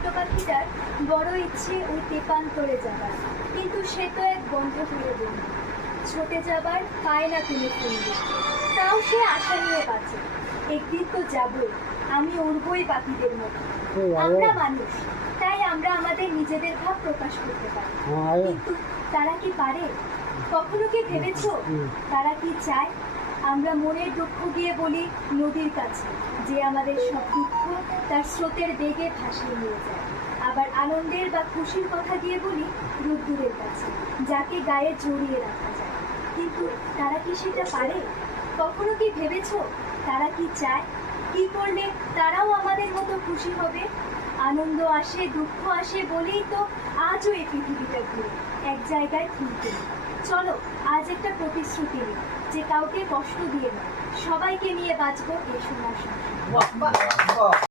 ছোট্ট পাখিটার বড় ইচ্ছে ওই তেপান্তরে যাবার, কিন্তু সে তো এক বন্ধ হয়ে বন্ধু। ছোটে যাবার পায় না কোনো ফুলবে, তাও সে আশা নিয়ে বাঁচে, একদিন তো যাবই, আমি উড়বই পাখিদের মতো। আমরা মানুষ, তাই আমরা আমাদের নিজেদের ভাব প্রকাশ করতে পারি, কিন্তু তারা কি পারে? কখনো কি ভেবেছো তারা কি চায়? আমরা মনের দুঃখ গিয়ে বলি নদীর কাছে, যে আমাদের সব দুঃখ তার স্রোতের বেগে ভাসিয়ে নিয়ে যায়। আবার আনন্দের বা খুশির কথা দিয়ে বলি রোদ্দুরের কাছে, যাকে গায়ে জড়িয়ে রাখা যায়। কিন্তু তারা কি সেটা পারে? কখনো কি ভেবেছো তারা কি চায়? কি করলে তারাও আমাদের মতো খুশি হবে? আনন্দ আসে, দুঃখ আসে বলেই তো আজও এই পৃথিবীটা ঘুরে, এক জায়গায় থমকে নেই। চলো আজ একটা প্রতিশ্রুতি নিই, যে কাউকে কষ্ট দিয়ে না, সবাইকে নিয়ে বাঁচবো এই সোনার সংসার।